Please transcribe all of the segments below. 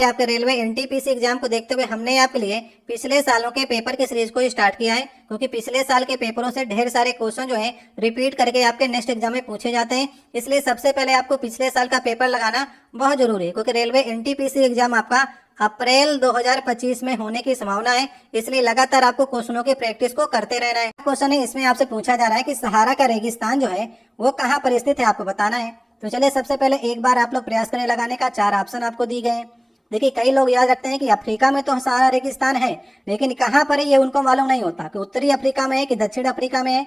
आपके railway NTPC exam को देखते हुए हमने आपके लिए पिछले सालों के पेपर की सीरीज को स्टार्ट किया है, क्योंकि पिछले साल के पेपरों से ढेर सारे क्वेश्चन जो है रिपीट करके आपके नेक्स्ट एग्जाम में पूछे जाते हैं। इसलिए सबसे पहले आपको पिछले साल का पेपर लगाना बहुत जरूरी है, क्योंकि रेलवे एनटीपीसी एग्जाम आपका अप्रैल 2025 में होने की संभावना है। इसलिए लगातार आपको क्वेश्चनों की प्रैक्टिस को करते रहना है। क्वेश्चन है, इसमें आपसे पूछा जा रहा है कि सहारा का रेगिस्तान जो है वो कहाँ पर स्थित है, आपको बताना है। तो चलिए सबसे पहले एक बार आप लोग प्रयास करें लगाने का। 4 ऑप्शन आपको दी गए। देखिए, कई लोग याद रखते हैं कि अफ्रीका में तो सहारा रेगिस्तान है, लेकिन कहाँ पर है ये उनको मालूम नहीं होता कि उत्तरी अफ्रीका में है कि दक्षिण अफ्रीका में है।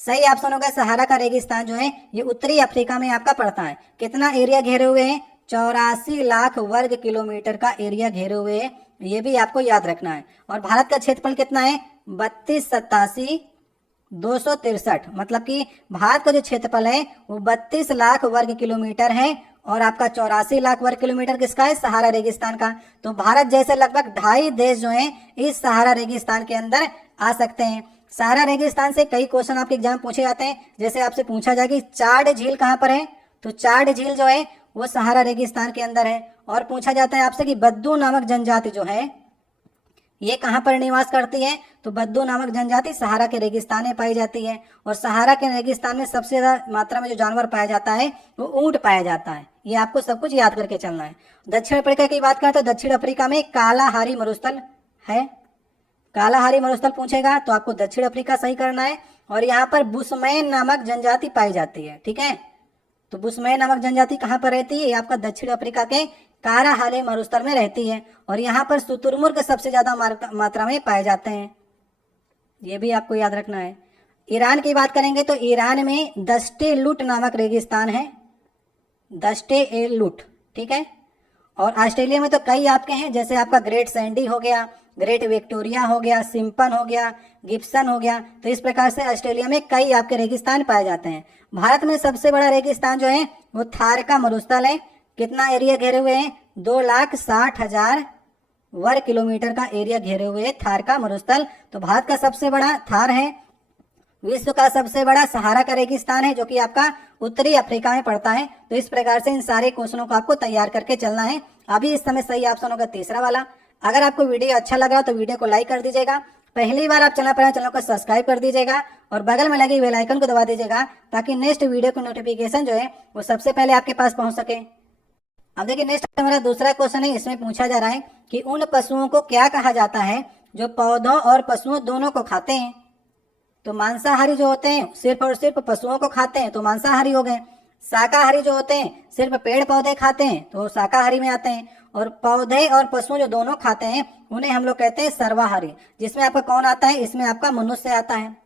सही ऑप्शन होगा सहारा का रेगिस्तान जो है ये उत्तरी अफ्रीका में आपका पड़ता है। कितना एरिया घेरे हुए हैं? 84 लाख वर्ग किलोमीटर का एरिया घेरे हुए है, ये भी आपको याद रखना है। और भारत का क्षेत्रफल कितना है? 32,87,263। मतलब कि भारत का जो क्षेत्रफल है वो 32 लाख वर्ग किलोमीटर है, और आपका 84 लाख वर्ग किलोमीटर किसका है? सहारा रेगिस्तान का। तो भारत जैसे लगभग 2.5 देश जो हैं इस सहारा रेगिस्तान के अंदर आ सकते हैं। सहारा रेगिस्तान से कई क्वेश्चन आपके एग्जाम पूछे जाते हैं। जैसे आपसे पूछा जाए कि चाड झील कहाँ पर है, तो चाड झील जो है वो सहारा रेगिस्तान के अंदर है। और पूछा जाता है आपसे कि बद्दू नामक जनजाति जो है ये कहाँ पर निवास करती है, तो बद्दू नामक जनजाति सहारा के रेगिस्तान में पाई जाती है। और सहारा के रेगिस्तान में सबसे ज्यादा मात्रा में जो जानवर पाया जाता है वो ऊंट पाया जाता है। ये आपको सब कुछ याद करके चलना है। दक्षिण अफ्रीका की बात करें तो दक्षिण अफ्रीका में कालाहारी मरुस्थल है। कालाहारी मरुस्थल पूछेगा तो आपको दक्षिण अफ्रीका सही करना है। और यहाँ पर बुशमैन नामक जनजाति पाई जाती है, ठीक है। तो बुशमैन नामक जनजाति कहाँ पर रहती है? ये आपका दक्षिण अफ्रीका के कालाहारी मरुस्थल में रहती है। और यहाँ पर शुतुरमुर्ग सबसे ज्यादा मात्रा में पाए जाते हैं, ये भी आपको याद रखना है। ईरान की बात करेंगे तो ईरान में दश्ते लुट नामक रेगिस्तान है, दश्ते ए लुट, ठीक है। और ऑस्ट्रेलिया में तो कई आपके हैं, जैसे आपका ग्रेट सैंडी हो गया, ग्रेट विक्टोरिया हो गया, सिंपन हो गया, गिब्सन हो गया। तो इस प्रकार से ऑस्ट्रेलिया में कई आपके रेगिस्तान पाए जाते हैं। भारत में सबसे बड़ा रेगिस्तान जो है वो थार का मरुस्थल है। कितना एरिया घेरे हुए हैं? 2,60,000 वर्ग किलोमीटर का एरिया घेरे हुए है थार का मरुस्थल। तो भारत का सबसे बड़ा थार है। विश्व का सबसे बड़ा सहारा का रेगिस्तान है, जो कि आपका उत्तरी अफ्रीका में पड़ता है। तो इस प्रकार से इन सारे क्वेश्चनों को आपको तैयार करके चलना है। अभी इस समय सही ऑप्शन होगा तीसरा वाला। अगर आपको वीडियो अच्छा लगा तो वीडियो को लाइक कर दीजिएगा। पहली बार आप चैनल पर आए, चैनल को सब्सक्राइब कर दीजिएगा और बगल में लगे बेल आइकन को दबा दीजिएगा, ताकि नेक्स्ट वीडियो की नोटिफिकेशन जो है वो सबसे पहले आपके पास पहुंच सके। अब देखिए, नेक्स्ट हमारा दूसरा क्वेश्चन है। इसमें पूछा जा रहा है कि उन पशुओं को क्या कहा जाता है जो पौधों और पशुओं दोनों को खाते हैं। तो मांसाहारी जो होते हैं सिर्फ और सिर्फ पशुओं को खाते हैं तो मांसाहारी हो गए। शाकाहारी जो होते हैं सिर्फ पेड़ पौधे खाते हैं तो शाकाहारी में आते हैं। और पौधे और पशु जो दोनों खाते हैं उन्हें हम लोग कहते हैं सर्वाहारी। जिसमें आपका कौन आता है? इसमें आपका मनुष्य आता है।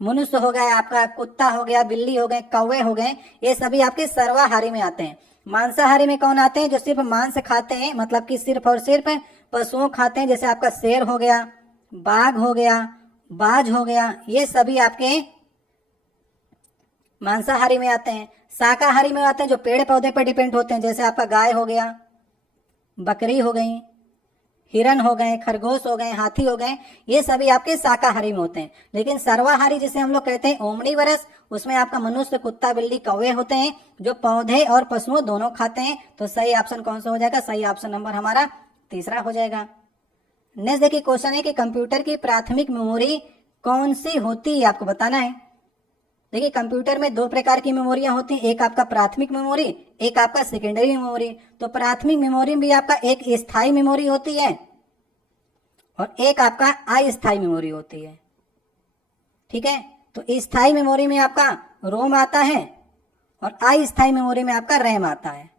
मनुष्य हो गया, आपका कुत्ता हो गया, बिल्ली हो गए, कौवे हो गए, ये सभी आपके सर्वाहारी में आते हैं। मांसाहारी में कौन आते हैं? जो सिर्फ मांस खाते हैं, मतलब कि सिर्फ और सिर्फ पशुओं खाते हैं। जैसे आपका शेर हो गया, बाघ हो गया, बाज हो गया, ये सभी आपके मांसाहारी में आते हैं। शाकाहारी में आते हैं जो पेड़ पौधे पर डिपेंड होते हैं। जैसे आपका गाय हो गया, बकरी हो गई, हिरन हो गए, खरगोश हो गए, हाथी हो गए, ये सभी आपके शाकाहारी में होते हैं। लेकिन सर्वाहारी जिसे हम लोग कहते हैं ओमनीवरस, उसमें आपका मनुष्य, कुत्ता, बिल्ली, कौवे होते हैं जो पौधे और पशुओं दोनों खाते हैं। तो सही ऑप्शन कौन सा हो जाएगा? सही ऑप्शन नंबर हमारा तीसरा हो जाएगा। नेक्स्ट देखिए, क्वेश्चन है कि कंप्यूटर की प्राथमिक मेमोरी कौन सी होती है, आपको बताना है। देखिए, कंप्यूटर में 2 प्रकार की मेमोरियां होती हैं, एक आपका प्राथमिक मेमोरी, एक आपका सेकेंडरी मेमोरी। तो प्राथमिक मेमोरी में भी आपका एक स्थायी मेमोरी होती है और एक आपका अस्थायी मेमोरी होती है, ठीक है। तो स्थायी मेमोरी में आपका रोम आता है और अस्थायी मेमोरी में आपका रैम आता है।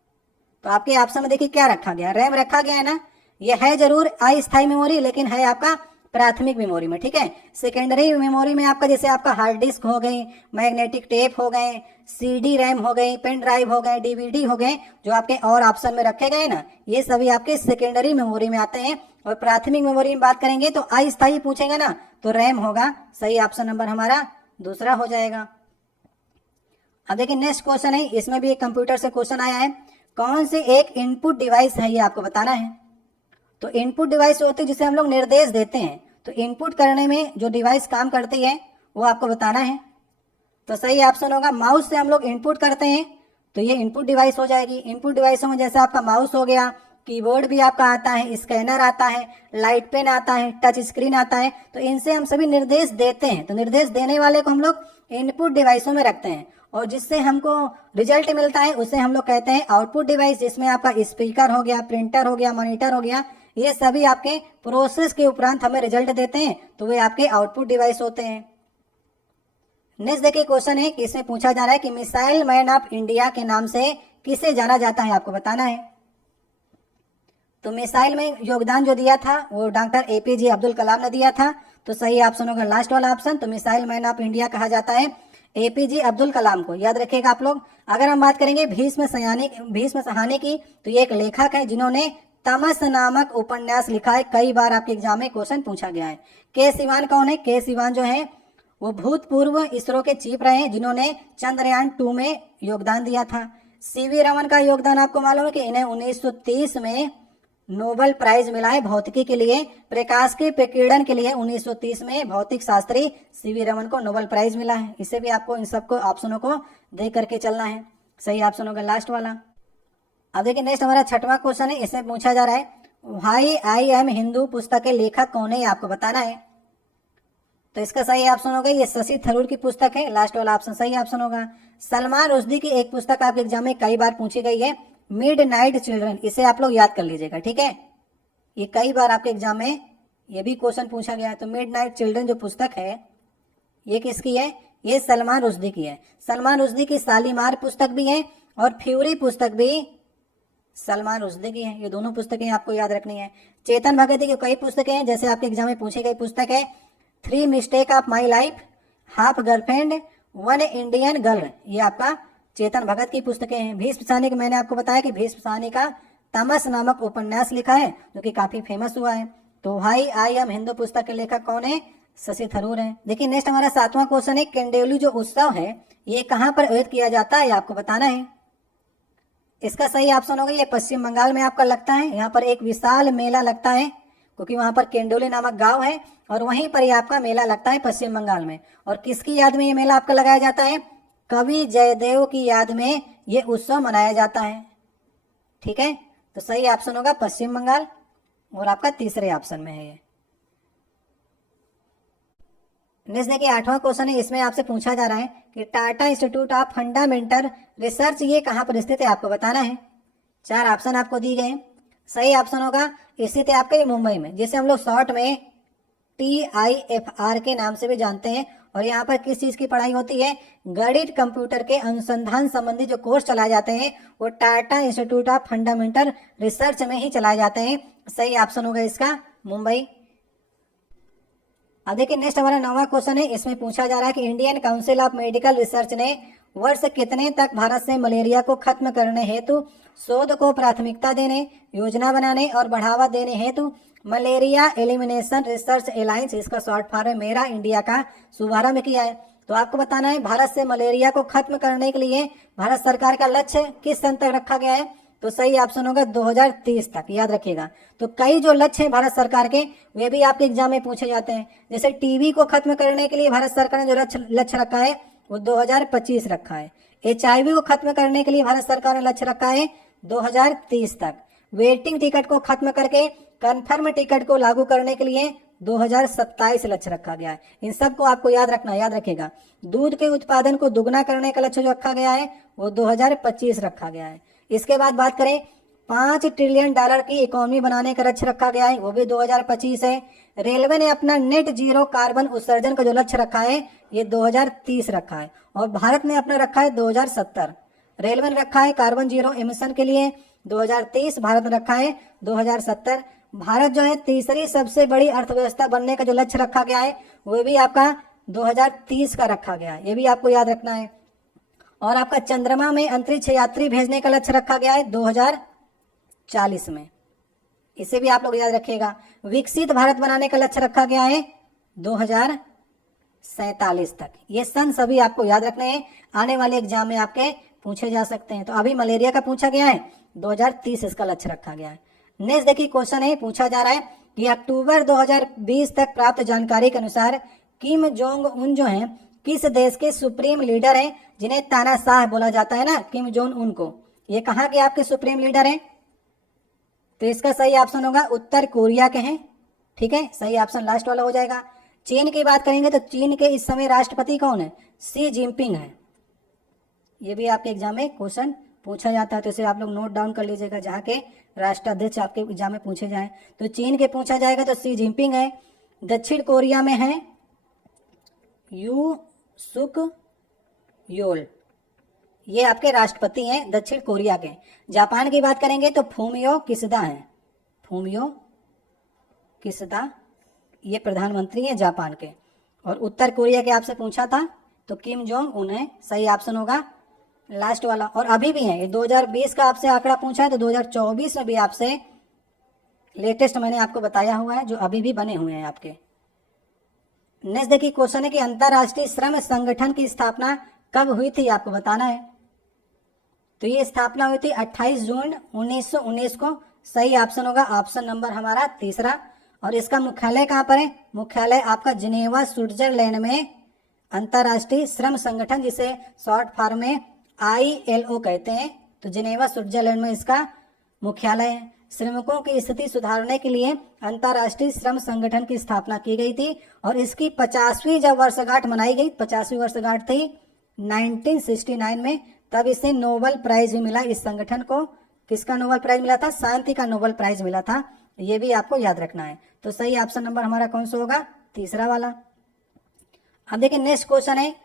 तो आपके ऑप्शन में देखिए क्या रखा गया? रैम रखा गया है ना। यह है जरूर अस्थायी मेमोरी, लेकिन है आपका प्राथमिक मेमोरी में, ठीक है। सेकेंडरी मेमोरी में आपका जैसे आपका हार्ड डिस्क हो गई, मैग्नेटिक टेप हो गए, सीडी रैम हो गई, पेन ड्राइव हो गए, डीवीडी हो गए, जो आपके और ऑप्शन में रखे गए ना, ये सभी आपके सेकेंडरी मेमोरी में आते हैं। और प्राथमिक मेमोरी में बात करेंगे तो अस्थायी पूछेगा ना, तो रैम होगा। सही ऑप्शन नंबर हमारा दूसरा हो जाएगा। अब देखिए, नेक्स्ट क्वेश्चन है। इसमें भी एक कंप्यूटर से क्वेश्चन आया है। कौन सी एक इनपुट डिवाइस है, ये आपको बताना है। तो इनपुट डिवाइस होती है जिसे हम लोग निर्देश देते हैं। तो इनपुट करने में जो डिवाइस काम करती है वो आपको बताना है। तो सही ऑप्शन होगा माउस से हम लोग इनपुट करते हैं तो ये इनपुट डिवाइस हो जाएगी। इनपुट डिवाइसों में जैसे आपका माउस हो गया, कीबोर्ड भी आपका आता है, स्कैनर आता है, लाइट पेन आता है, टच स्क्रीन आता है। तो इनसे हम सभी निर्देश देते हैं। तो निर्देश देने वाले को हम लोग इनपुट डिवाइसों में रखते हैं और जिससे हमको रिजल्ट मिलता है उसे हम लोग कहते हैं आउटपुट डिवाइस, जिसमें आपका स्पीकर हो गया, प्रिंटर हो गया, मॉनिटर हो गया, ये सभी आपके प्रोसेस के उपरांत हमें रिजल्ट देते हैं, तो वे आपके आउटपुट डिवाइस होते हैं। नेक्स्ट देखिए क्वेश्चन है कि इसमें पूछा जा रहा है कि मिसाइल मैन ऑफ इंडिया के नाम से किसे जाना जाता है, आपको बताना है। तो मिसाइल में योगदान जो दिया था वो डॉक्टर एपीजे अब्दुल कलाम ने दिया था। तो सही ऑप्शन होगा लास्ट वाला ऑप्शन। तो मिसाइल मैन ऑफ इंडिया कहा जाता है एपीजे अब्दुल कलाम को, याद रखिएगा आप लोग। अगर हम बात करेंगे भीष्म सहानी की, तो ये एक लेखक है जिन्होंने तमस नामक उपन्यास लिखा है। कई बार आपके एग्जाम में क्वेश्चन पूछा गया है। के सिवान कौन है? के सिवान जो है वो भूतपूर्व इसरो के चीफ रहे हैं जिन्होंने चंद्रयान 2 में योगदान दिया था। सीवी रमन का योगदान आपको मालूम है कि इन्हें 1930 में नोबेल प्राइज मिला है भौतिकी के लिए। प्रकाश के प्रकीर्णन के लिए 1930 में भौतिक शास्त्री सीवी रमन को नोबेल प्राइज मिला है। इसे भी आपको इन सबको ऑप्शनों को दे करके चलना है। सही ऑप्शन होगा लास्ट वाला। अब देखिए नेक्स्ट हमारा छठवां क्वेश्चन है। इसमें पूछा जा रहा है व्हाई आई एम हिंदू पुस्तक के लेखक कौन है, आपको बताना है। तो इसका सही ऑप्शन होगा ये शशि थरूर की पुस्तक है। लास्ट वाला ऑप्शन सही ऑप्शन होगा। सलमान रुश्दी की एक पुस्तक आपके एग्जाम में कई बार पूछी गई है, मिडनाइट चिल्ड्रन। इसे आप लोग याद कर लीजिएगा, ठीक है। ये कई बार आपके एग्जाम में ये भी क्वेश्चन पूछा गया है। तो मिडनाइट चिल्ड्रन जो पुस्तक है ये किसकी है? ये सलमान रुश्दी की है। सलमान रुश्दी की शालीमार पुस्तक भी है और फ्यूरी पुस्तक भी सलमान रुश्दी की है। ये दोनों पुस्तकें आपको याद रखनी है। चेतन भगत की कई पुस्तकें हैं, जैसे आपके एग्जाम में पूछी गई पुस्तक है 3 mistake of my life, half girlfriend, 1 Indian girl. ये आपका चेतन भगत की पुस्तकें हैं। भीष्म साहनी की मैंने आपको बताया कि भीष्म साहनी का तमस नामक उपन्यास लिखा है जो कि काफी फेमस हुआ है। तो भाई आई एम हिंदू पुस्तक के लेखक कौन है? शशि थरूर है। देखिए नेक्स्ट हमारा सातवां क्वेश्चन है केंडेलू जो उत्सव है ये कहाँ पर आयोजित किया जाता है, आपको बताना है। इसका सही ऑप्शन होगा ये पश्चिम बंगाल में आपका लगता है। यहाँ पर एक विशाल मेला लगता है क्योंकि वहां पर केंडोली नामक गांव है और वहीं पर ये आपका मेला लगता है पश्चिम बंगाल में। और किसकी याद में ये मेला आपका लगाया जाता है? कवि जयदेव की याद में ये उत्सव मनाया जाता है, ठीक है। तो सही ऑप्शन होगा पश्चिम बंगाल और आपका तीसरे ऑप्शन में है ये। नेक्स्ट देखिए आठवां क्वेश्चन है। इसमें आपसे पूछा जा रहा है कि Tata institute of fundamental research ये कहाँ पर स्थित है, आपको बताना है। 4 ऑप्शन आपको दिए गए। सही ऑप्शन होगा स्थित है आपके मुंबई में, जिसे हम लोग शॉर्ट में TIFR के नाम से भी जानते हैं। और यहाँ पर किस चीज की पढ़ाई होती है? गणित कंप्यूटर के अनुसंधान संबंधी जो कोर्स चलाए जाते हैं वो Tata institute of fundamental research में ही चलाए जाते हैं। सही ऑप्शन होगा इसका मुंबई। अब देखिए नेक्स्ट हमारा 9वां क्वेश्चन है। इसमें पूछा जा रहा है कि Indian council of medical research ने वर्ष कितने तक भारत से मलेरिया को खत्म करने हेतु शोध को प्राथमिकता देने, योजना बनाने और बढ़ावा देने हेतु मलेरिया एलिमिनेशन रिसर्च अलायंस, इसका शॉर्ट फॉर्म है मेरा इंडिया, का शुभारंभ किया है। तो आपको बताना है भारत से मलेरिया को खत्म करने के लिए भारत सरकार का लक्ष्य किस सन तक रखा गया है? तो सही ऑप्शन होगा 2030 तक, याद रखिएगा। तो कई जो लक्ष्य हैं भारत सरकार के वे भी आपके एग्जाम में पूछे जाते हैं। जैसे टीबी को खत्म करने के लिए भारत सरकार ने जो लक्ष्य रखा है वो 2025 रखा है। HIV को खत्म करने के लिए भारत सरकार ने लक्ष्य रखा है 2030 तक। वेटिंग टिकट को खत्म करके कन्फर्म टिकट को लागू करने के लिए 2027 लक्ष्य रखा गया है। इन सबको आपको याद रखना, याद रखेगा। दूध के उत्पादन को दुगना करने का लक्ष्य जो रखा गया है वो 2025 रखा गया है। इसके बाद बात करें $5 ट्रिलियन की इकोनॉमी बनाने का लक्ष्य रखा गया है, वो भी 2025 है। रेलवे ने अपना नेट जीरो कार्बन उत्सर्जन का जो लक्ष्य रखा है ये 2030 रखा है। और भारत ने अपना रखा है 2070। रेलवे ने रखा है कार्बन जीरो एमिशन के लिए 2030, भारत ने रखा है 2070। भारत जो है तीसरी सबसे बड़ी अर्थव्यवस्था बनने का जो लक्ष्य रखा गया है वो भी आपका 2030 का रखा गया है, ये भी आपको याद रखना है। और आपका चंद्रमा में अंतरिक्ष यात्री भेजने का लक्ष्य रखा गया है 2040 में, इसे भी आप लोग याद रखिएगा। विकसित भारत बनाने का लक्ष्य रखा गया है 2047 तक। ये सन सभी आपको याद रखने हैं, आने वाले एग्जाम में आपके पूछे जा सकते हैं। तो अभी मलेरिया का पूछा गया है, 2030 इसका लक्ष्य रखा गया है। नेक्स्ट देखिए क्वेश्चन है, पूछा जा रहा है कि अक्टूबर 2020 तक प्राप्त जानकारी के अनुसार किम जोंग उन जो है किस देश के सुप्रीम लीडर हैं, जिन्हें तानाशाह बोला जाता है ना, किम जोंग उन को। ये कहाँ के आपके सुप्रीम लीडर हैं? तो इसका सही ऑप्शन होगा उत्तर कोरिया के हैं, ठीक है, सही ऑप्शन लास्ट वाला हो जाएगा। चीन की बात करेंगे तो चीन के इस समय राष्ट्रपति कौन है? शी जिनपिंग है। ये भी आपके एग्जाम में क्वेश्चन पूछा जाता है, तो इसे आप लोग नोट डाउन कर लीजिएगा, जहाँ के राष्ट्राध्यक्ष आपके एग्जाम में पूछे जाए तो चीन के पूछा जाएगा तो शी जिनपिंग है। दक्षिण कोरिया में है यू सुक योल, ये आपके राष्ट्रपति हैं दक्षिण कोरिया के। जापान की बात करेंगे तो फूमियो किशिदा हैं, फूमियो किशिदा ये प्रधानमंत्री हैं जापान के। और उत्तर कोरिया के आपसे पूछा था तो किम जोंग उन है, सही ऑप्शन होगा लास्ट वाला। और अभी भी है, ये 2020 का आपसे आंकड़ा पूछा है तो 2024 में भी आपसे लेटेस्ट मैंने आपको बताया हुआ है जो अभी भी बने हुए हैं आपके। नेक्स्ट देखिए क्वेश्चन है कि अंतरराष्ट्रीय श्रम संगठन की स्थापना कब हुई थी, आपको बताना है। तो ये स्थापना हुई थी 28 जून 1919 को, सही ऑप्शन होगा ऑप्शन नंबर हमारा तीसरा। और इसका मुख्यालय कहाँ पर है? मुख्यालय आपका जिनेवा स्विट्जरलैंड में अंतरराष्ट्रीय श्रम संगठन, जिसे शॉर्ट फॉर्म में ILO कहते हैं, तो जिनेवा स्विट्जरलैंड में इसका मुख्यालय है। श्रमिकों की स्थिति सुधारने के लिए अंतरराष्ट्रीय श्रम संगठन की स्थापना की गई थी और इसकी 50वीं जब वर्षगांठ मनाई गई, 50वीं वर्षगांठ थी 1969 में, तब इसे नोबेल प्राइज भी मिला। इस संगठन को किसका नोबेल प्राइज मिला था? शांति का नोबेल प्राइज मिला था, ये भी आपको याद रखना है। तो सही ऑप्शन नंबर हमारा कौन सा होगा? तीसरा वाला। अब देखिए नेक्स्ट क्वेश्चन है,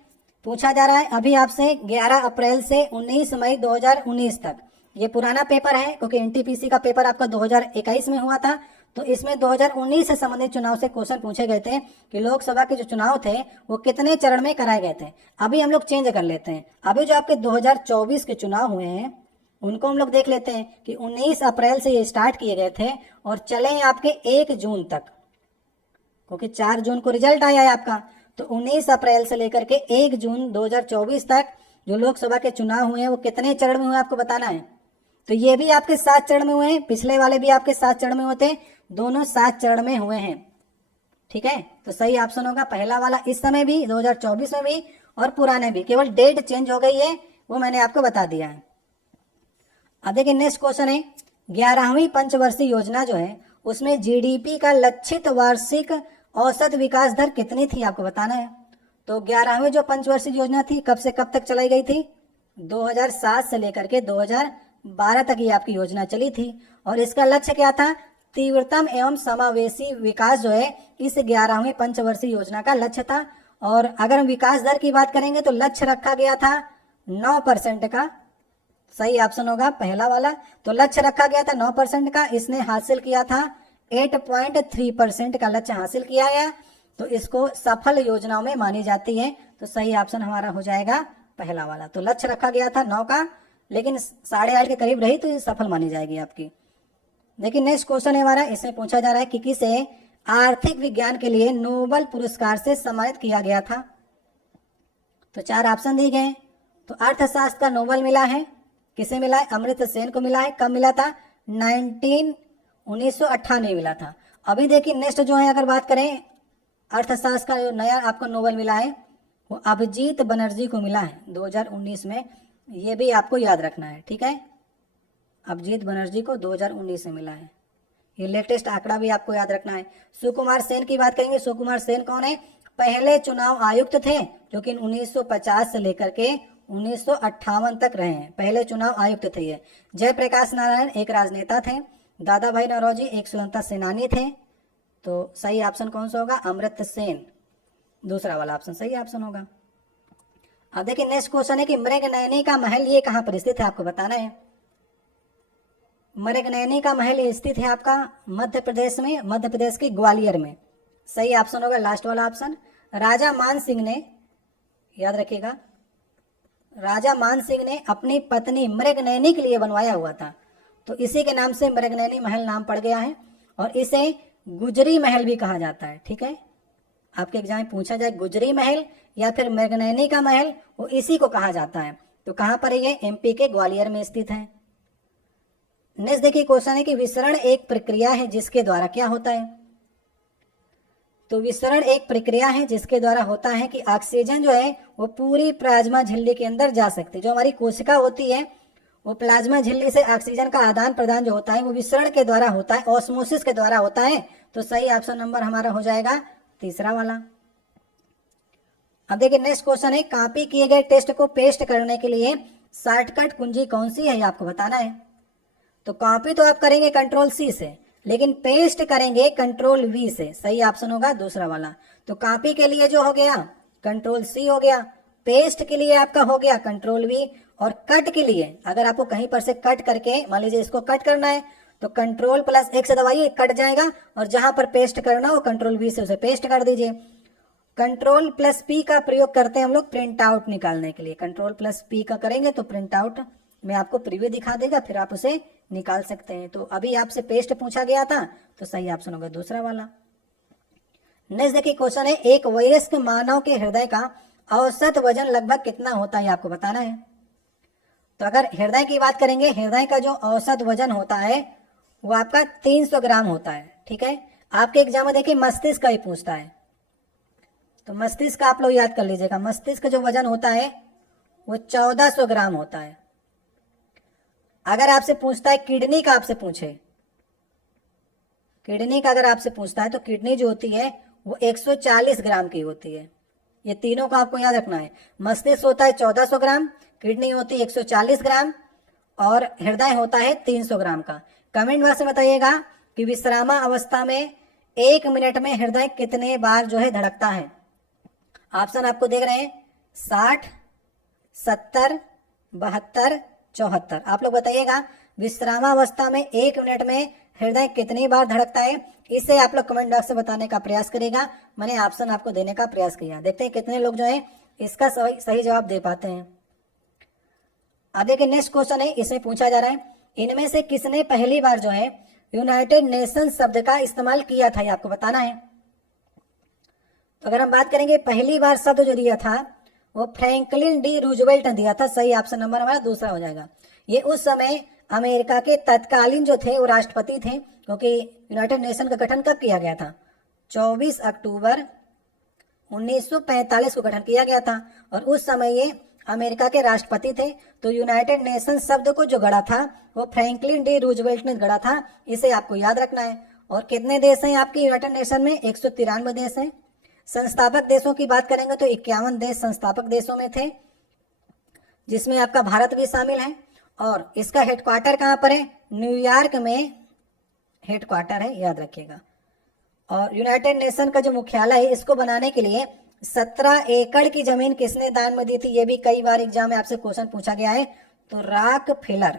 पूछा जा रहा है अभी आपसे 11 अप्रैल से 19 मई 2019 तक, ये पुराना पेपर है क्योंकि NTPC का पेपर आपका 2021 में हुआ था, तो इसमें 2019 से संबंधित चुनाव से क्वेश्चन पूछे गए थे कि लोकसभा के जो चुनाव थे वो कितने चरण में कराए गए थे। अभी हम लोग चेंज कर लेते हैं, अभी जो आपके 2024 के चुनाव हुए हैं उनको हम लोग देख लेते हैं कि 19 अप्रैल से ये स्टार्ट किए गए थे और चले आपके 1 जून तक, क्योंकि 4 जून को रिजल्ट आया है आपका। तो 19 अप्रैल से लेकर के 1 जून 2024 तक जो लोकसभा के चुनाव हुए हैं वो कितने चरण में हुए आपको बताना है। तो ये भी आपके 7 चरण में हुए हैं, पिछले वाले भी आपके 7 चरण में होते, दोनों 7 चरण में हुए हैं, ठीक है। तो सही ऑप्शन होगा पहला वाला, इस समय भी 2024 में भी और पुराने भी, केवल डेट चेंज हो गई है वो मैंने आपको बता दिया है। अब देखिए नेक्स्ट क्वेश्चन है, 11वीं पंचवर्षीय योजना जो है उसमें GDP का लक्षित वार्षिक औसत विकास दर कितनी थी आपको बताना है। तो 11वीं जो पंचवर्षीय योजना थी कब से कब तक चलाई गई थी? 2007 से लेकर के 2012 तक ये आपकी योजना चली थी और इसका लक्ष्य क्या था? तीव्रतम एवं समावेशी विकास जो है इस 11वीं पंचवर्षीय योजना का लक्ष्य था। और अगर हम विकास दर की बात करेंगे तो लक्ष्य रखा गया था 9% का, सही ऑप्शन होगा पहला वाला। तो लक्ष्य रखा गया था 9% का, इसने हासिल किया था 8.3% का लक्ष्य हासिल किया गया, तो इसको सफल योजनाओं में मानी जाती है। तो सही ऑप्शन हमारा हो जाएगा पहला वाला। तो लक्ष्य रखा गया था 9 का, लेकिन 8.5 के करीब रही तो ये सफल मानी जाएगी आपकी। देखिए नेक्स्ट क्वेश्चन है हमारा, इसमें पूछा जा रहा है कि किसे आर्थिक विज्ञान के लिए नोबेल पुरस्कार से सम्मानित किया गया था। तो 4 ऑप्शन दिए गए। तो अर्थशास्त्र का नोबेल मिला है, किसे मिला है? अमर्त्य सेन को मिला है। कब मिला था? 1998 में मिला था। अभी देखिए नेक्स्ट जो है, अगर बात करें अर्थशास्त्र का जो नया आपको नोबेल मिला है वो अभिजीत बनर्जी को मिला है 2019 में, ये भी आपको याद रखना है, ठीक है। अभिजीत बनर्जी को 2019 में मिला है, ये लेटेस्ट आंकड़ा भी आपको याद रखना है। सुकुमार सेन की बात करेंगे, सुकुमार सेन कौन है? पहले चुनाव आयुक्त थे जो कि 1950 से लेकर के 1958 तक रहे हैं, पहले चुनाव आयुक्त थे ये। जयप्रकाश नारायण एक राजनेता थे, दादा भाई नौरोजी एक स्वतंत्रता सेनानी थे। तो सही ऑप्शन कौन सा होगा? अमर्त्य सेन, दूसरा वाला ऑप्शन सही ऑप्शन होगा। अब देखिए नेक्स्ट क्वेश्चन है कि मृगनयनी का महल ये कहाँ पर स्थित है आपको बताना है। मृगनयनी का महल स्थित है आपका मध्य प्रदेश में, मध्य प्रदेश के ग्वालियर में, सही ऑप्शन होगा लास्ट वाला ऑप्शन। राजा मान सिंह ने, याद रखिएगा, राजा मान सिंह ने अपनी पत्नी मृगनयनी के लिए बनवाया हुआ था, तो इसी के नाम से मृगनयनी महल नाम पड़ गया है। और इसे गुजरी महल भी कहा जाता है, ठीक है। आपके एग्जाम में पूछा जाए गुजरी महल या फिर मृगनयनी का महल, वो इसी को कहा जाता है। तो कहाँ पर है ये? MP के ग्वालियर में स्थित है। नेक्स्ट देखिए क्वेश्चन है कि विसरण एक प्रक्रिया है जिसके द्वारा क्या होता है। तो विसरण एक प्रक्रिया है जिसके द्वारा होता है कि ऑक्सीजन जो है वो पूरी प्लाज्मा झिल्ली के अंदर जा सकती है। जो हमारी कोशिका होती है वो प्लाज्मा झिल्ली से ऑक्सीजन का आदान प्रदान जो होता है वो विसरण के द्वारा होता है, ऑस्मोसिस के द्वारा होता है। तो सही ऑप्शन नंबर हमारा हो जाएगा तीसरा वाला। अब देखिए नेक्स्ट क्वेश्चन है, कॉपी किए गए टेस्ट को पेस्ट करने के लिए शॉर्टकट कुंजी कौन सी है, ये आपको बताना है। तो कॉपी तो आप करेंगे कंट्रोल सी से, लेकिन पेस्ट करेंगे कंट्रोल वी से। सही ऑप्शन होगा दूसरा वाला। तो कॉपी के लिए जो हो गया कंट्रोल सी हो गया, पेस्ट के लिए आपका हो गया कंट्रोल वी, और कट के लिए अगर आपको कहीं पर से कट करके मान लीजिए इसको कट करना है तो कंट्रोल प्लस एक से दबाइए, कट जाएगा, और जहां पर पेस्ट करना हो कंट्रोल वी से उसे पेस्ट कर दीजिए। कंट्रोल प्लस पी का प्रयोग करते हैं हम लोग प्रिंट आउट निकालने के लिए। कंट्रोल प्लस पी का करेंगे तो प्रिंट आउट में आपको प्रीव्यू दिखा देगा, फिर आप उसे निकाल सकते हैं। तो अभी आपसे पेस्ट पूछा गया था तो सही ऑप्शन होगा दूसरा वाला। नेक्स्ट देखिए क्वेश्चन है, एक वयस्क मानव के हृदय का औसत वजन लगभग कितना होता है, आपको बताना है। तो अगर हृदय की बात करेंगे, हृदय का जो औसत वजन होता है वो आपका 300 ग्राम होता है। ठीक है, आपके एग्जाम में देखिए मस्तिष्क का ही पूछता है, तो मस्तिष्क का आप लोग याद कर लीजिएगा। मस्तिष्क का जो वजन होता है वो 1400 ग्राम होता है। अगर आपसे पूछता है किडनी का, आपसे पूछे किडनी का अगर आपसे पूछता है तो किडनी जो होती है वो 140 ग्राम की होती है। ये तीनों का आपको याद रखना है। मस्तिष्क होता है 1400 ग्राम, किडनी होती है 140 ग्राम, और हृदय होता है 300 ग्राम का। कमेंट बॉक्स में बताइएगा कि विश्रामा अवस्था में 1 मिनट में हृदय कितने बार जो है धड़कता है। ऑप्शन आपको देख रहे हैं 60, 70, 72, 74। आप लोग बताइएगा विश्रामावस्था में 1 मिनट में हृदय कितनी बार धड़कता है। इसे आप लोग कमेंट बॉक्स से बताने का प्रयास करेगा। मैंने ऑप्शन आपको देने का प्रयास किया, देखते हैं कितने लोग जो है इसका सही जवाब दे पाते हैं। अब देखिए नेक्स्ट क्वेश्चन है, इसमें पूछा जा रहा है इनमें से किसने पहली बार जो है यूनाइटेड नेशन शब्द का इस्तेमाल किया था, ये आपको बताना है। तो अगर हम बात करेंगे पहली बार शब्द जो दिया था वो फ्रैंकलिन डी रूजवेल्ट ने दिया था। सही ऑप्शन नंबर हमारा दूसरा हो जाएगा। ये उस समय अमेरिका के तत्कालीन जो थे वो राष्ट्रपति थे, क्योंकि यूनाइटेड नेशन का गठन कब किया गया था, 24 अक्टूबर 1945 को गठन किया गया था, और उस समय ये अमेरिका के राष्ट्रपति थे। तो यूनाइटेड नेशन शब्द को जो गढ़ा था वो फ्रैंकलिन डी रूजवेल्ट ने गढ़ा था। इसे आपको याद रखना है। और कितने देश हैं आपके यूनाइटेड नेशन में, 193 देश हैं। संस्थापक देशों की बात करेंगे तो 51 देश संस्थापक देशों में थे, जिसमें आपका भारत भी शामिल है। और इसका हेडक्वार्टर कहाँ पर है, न्यूयॉर्क में हेडक्वार्टर है, याद रखिएगा। और यूनाइटेड नेशन का जो मुख्यालय है इसको बनाने के लिए 17 एकड़ की जमीन किसने दान में दी थी, ये भी कई बार एग्जाम में आपसे क्वेश्चन पूछा गया है। तो रॉकफेलर,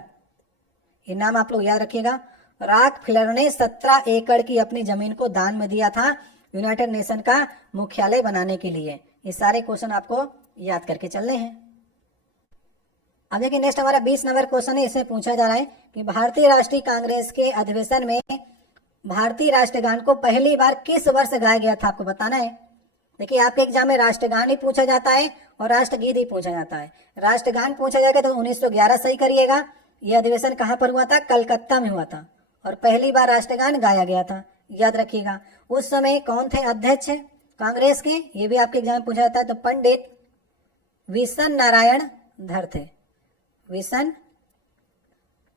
ये नाम आप लोग याद रखिएगा। रॉकफेलर ने 17 एकड़ की अपनी जमीन को दान में दिया था यूनाइटेड नेशन का मुख्यालय बनाने के लिए। ये सारे क्वेश्चन आपको याद करके चलने हैं। अब देखिए नेक्स्ट हमारा 20 नंबर क्वेश्चन है। इसमें पूछा जा रहा है कि भारतीय राष्ट्रीय कांग्रेस के अधिवेशन में भारतीय राष्ट्रगान को पहली बार किस वर्ष गाया गया था, आपको बताना है। देखिए आपके एग्जाम में राष्ट्रगान ही पूछा जाता है और राष्ट्रगीत ही पूछा जाता है। राष्ट्रगान पूछा जाएगा तो 1911 सही करिएगा। यह अधिवेशन कहाँ पर हुआ था, कलकत्ता में हुआ था, और पहली बार राष्ट्रगान गाया गया था, याद रखिएगा। उस समय कौन थे अध्यक्ष कांग्रेस के, ये भी आपके एग्जाम में पूछा जाता है। तो पंडित विशन नारायण धर थे। विशन